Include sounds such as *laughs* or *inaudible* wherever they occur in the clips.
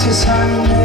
practice how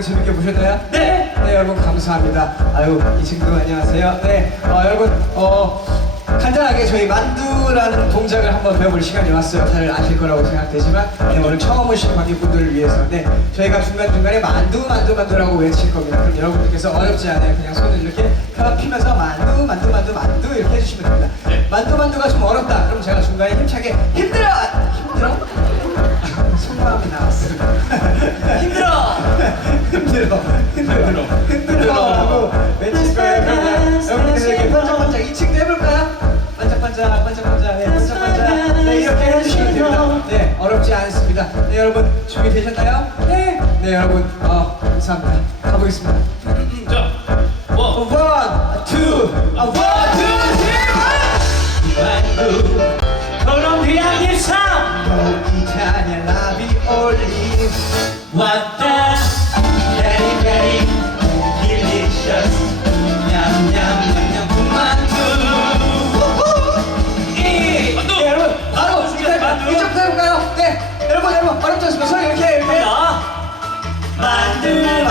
오늘 재밌게 보셨나요? 네. 네 여러분 감사합니다. 아유 이 친구 안녕하세요. 네 어, 여러분 어 간단하게 저희 만두라는 동작을 한번 배워볼 시간이 왔어요. 다들 아실 거라고 생각되지만 네, 오늘 처음 오신 관객분들을 위해서 네 저희가 중간 중간에 만두 만두 만두라고 외칠 겁니다. 그럼 여러분들께서 어렵지 않아요. 그냥 손을 이렇게 펴 피면서 만두 만두 만두 만두 이렇게 해주시면 됩니다. 네. 만두 만두가 좀 어렵다. 그럼 제가 중간에 힘차게 힘들어 아, 힘들어 *laughs* 속마음이 나왔어요. 힘들어 힘들어 힘들어라고 거예요 그러면 여러분들에게 반짝반짝 2층도 해볼까요? 반짝반짝 반짝반짝 네 반짝반짝 네 이렇게 해주시면 됩니다 네 어렵지 않습니다 네 여러분 준비되셨나요? 네네 여러분 어 감사합니다 가보겠습니다 자, 원. 원,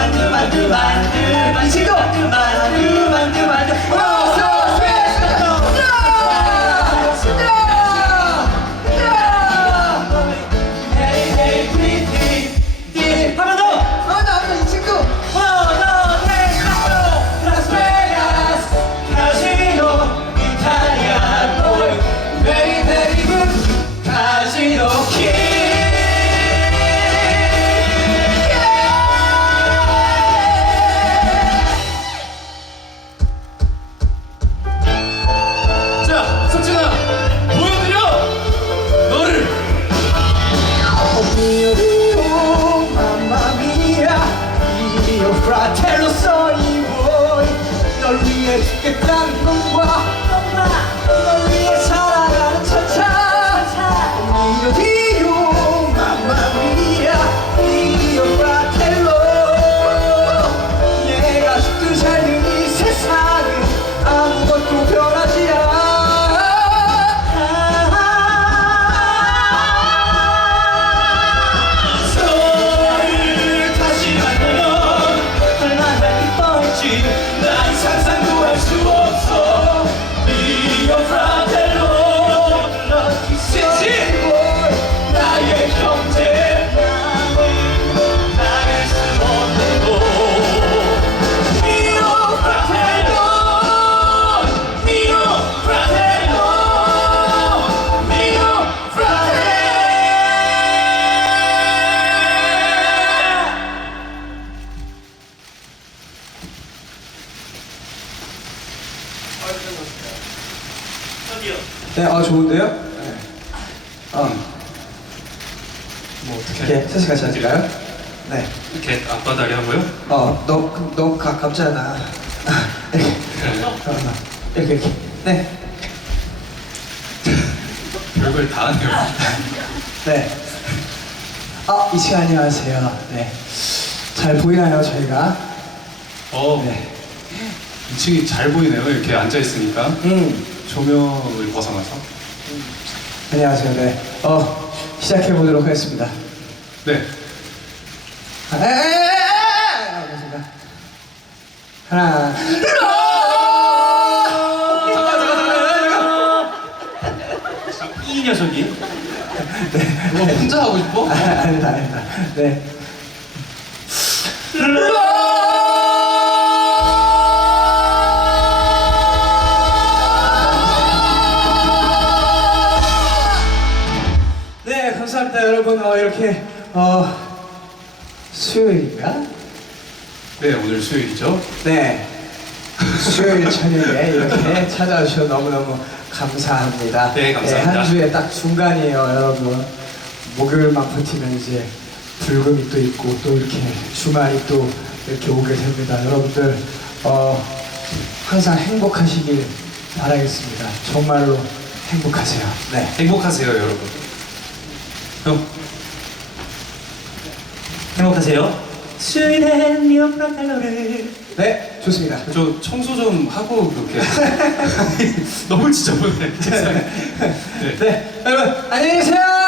만두 만두 만두 만두 만두 만두 만두 네, 아 좋은데요? 네. 어, 뭐 이렇게 셋이 같이 앉을까요? 네. 이렇게 앞바다리 하고요? 어, 너, 그, 너무 가깝잖아. 이렇게, 어, 어, 이렇게, 이렇게. 네, 별걸 다 하네요. 네. 아, 이치 안녕하세요. 네. 잘 보이나요, 저희가? 어, 네. 2층이 잘 보이네요. 이렇게 앉아 있으니까 음, 조명을 벗어나서. 안녕하세요. 네. 어, 시작해 보도록 하겠습니다. 네. 아, 에, 에, 에, 에, 에, 알겠습니다. 하나. 이 녀석이. 뭐 혼자 하고 싶어? 아, 아니다, 아니다. 네. 네, 여러분. 어, 이렇게 어, 수요일인가? 네, 오늘 수요일이죠. 네. 수요일 저녁에 이렇게 찾아주셔서 너무너무 감사합니다. 네, 감사합니다. 한 주에 딱 중간이에요, 여러분. 목요일만 버티면 이제 불금이 또 있고 또 이렇게 주말이 또 이렇게 오게 됩니다. 여러분들 어, 항상 행복하시길 바라겠습니다. 정말로 행복하세요. 네. 행복하세요, 여러분. 형. 행복하세요? 수요일엔 미오 프라텔로를 네, 좋습니다. 저 청소 좀 하고 그렇게 *laughs* *laughs* 너무 지저분해 세상에 네. 네, 여러분 안녕히 계세요.